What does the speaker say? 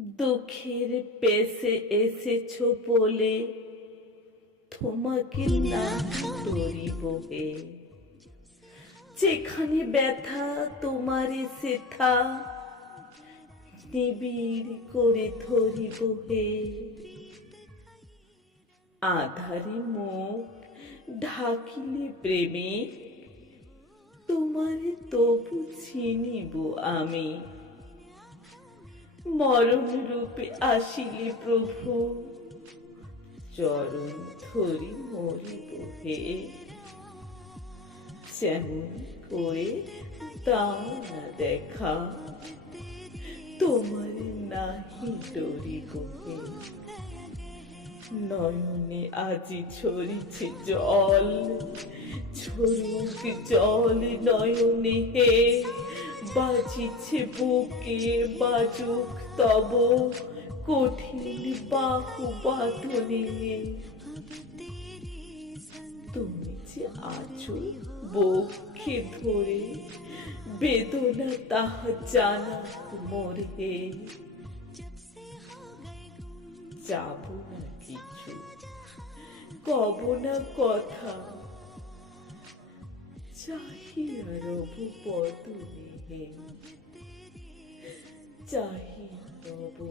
দুঃখের পেশে এসেছ বলে তোমাকে না ধরিব হে। যেখানে ব্যথা তোমার সেথা নিবিড় করে ধরিব হে। আধারে মুখ ঢাকিলে প্রেমে তোমার তবু চিনিব আমি। মরণ রূপে আসিলে প্রভু। চরণ ধরি মরিব হে। যেমন করে না দেখা, তোমার নাহি ডরিব হে নয়নে আজি ছড়িছে জল ছড়ুক জল নয়নে হে, বাজিছে বুকে বাজুক তব, কঠিন বাহু বাঁধনে তুমি যে আছো বক্ষে ধরে, বেদনা তাহা জানা মোরে। যাব না কিছু, কব না কথা চাহিয়া হে। চাহিয়া রবু